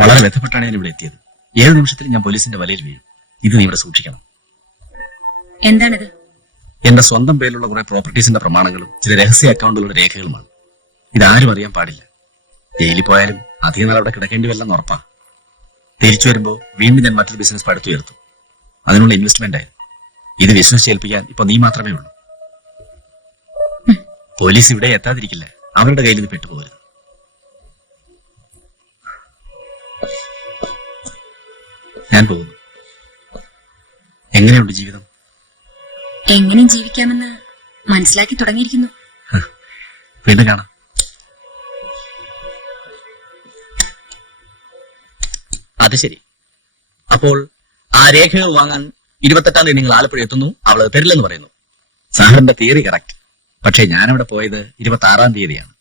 വളരെ ബന്ധപ്പെട്ടാണ് ഞാൻ ഇവിടെ എത്തിയത്. ഏത് നിമിഷത്തിൽ ഞാൻ പോലീസിന്റെ വലയിൽ വീഴും. ഇത് നീ ഇവിടെ സൂക്ഷിക്കണം. എന്താണിത്? എന്റെ സ്വന്തം പേരിലുള്ള കുറെ പ്രോപ്പർട്ടീസിന്റെ പ്രമാണങ്ങളും ചില രഹസ്യ അക്കൗണ്ടുകളുടെ രേഖകളുമാണ്. ഇതാരും അറിയാൻ പാടില്ല. ജയിലിൽ പോയാലും അധികം നാൾ അവിടെ കിടക്കേണ്ടി വല്ലെന്ന് ഉറപ്പാ. തിരിച്ചു വരുമ്പോ വീണ്ടും ഞാൻ മറ്റൊരു ബിസിനസ് പടുത്തുയർത്തു. അതിനുള്ള ഇൻവെസ്റ്റ്മെന്റ് ആയിരുന്നു. ഇത് വിശ്വസിച്ചേൽപ്പിക്കാൻ ഇപ്പൊ നീ മാത്രമേ ഉള്ളൂ. പോലീസ് ഇവിടെ എത്താതിരിക്കില്ല. അവരുടെ കയ്യിൽ ഇത് പെട്ടുപോകരുത്. ഞാൻ പോകുന്നു. എങ്ങനെയുണ്ട് ജീവിതം? എങ്ങനെയും ജീവിക്കാമെന്ന് മനസ്സിലാക്കി തുടങ്ങിയിരിക്കുന്നു. വീണ്ടും കാണാം. അത് ശരി. അപ്പോൾ ആ രേഖകൾ വാങ്ങാൻ 28-ാം തീയതി നിങ്ങൾ ആലപ്പുഴ എത്തുന്നു. അവള് തരില്ലെന്ന് പറയുന്നു. സാറിന്റെ തിയറി കറക്റ്റ്. പക്ഷെ ഞാനവിടെ പോയത് 26-ാം തീയതിയാണ്.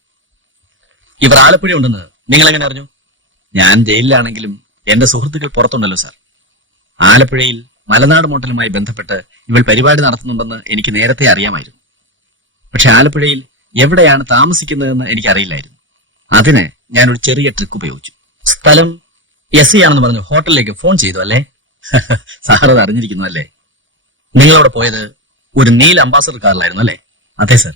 ഇവർ ആലപ്പുഴ ഉണ്ടെന്ന് നിങ്ങൾ എങ്ങനെ അറിഞ്ഞു? ഞാൻ ജയിലിലാണെങ്കിലും എന്റെ സുഹൃത്തുക്കൾ പുറത്തുണ്ടല്ലോ സാർ. ആലപ്പുഴയിൽ മലനാട് മോട്ടലുമായി ബന്ധപ്പെട്ട് ഇവൾ പരിപാടി നടത്തുന്നുണ്ടെന്ന് എനിക്ക് നേരത്തെ അറിയാമായിരുന്നു. പക്ഷെ ആലപ്പുഴയിൽ എവിടെയാണ് താമസിക്കുന്നതെന്ന് എനിക്കറിയില്ലായിരുന്നു. അതിന് ഞാനൊരു ചെറിയ ട്രിക്ക് ഉപയോഗിച്ചു. സ്ഥലം SC ആണെന്ന് പറഞ്ഞു ഹോട്ടലിലേക്ക് ഫോൺ ചെയ്തു അല്ലേ? സാർ അത് അറിഞ്ഞിരിക്കുന്നു അല്ലേ? നിങ്ങളവിടെ പോയത് ഒരു നീല അംബാസഡർ കാറിലായിരുന്നു അല്ലേ? അതെ സാർ.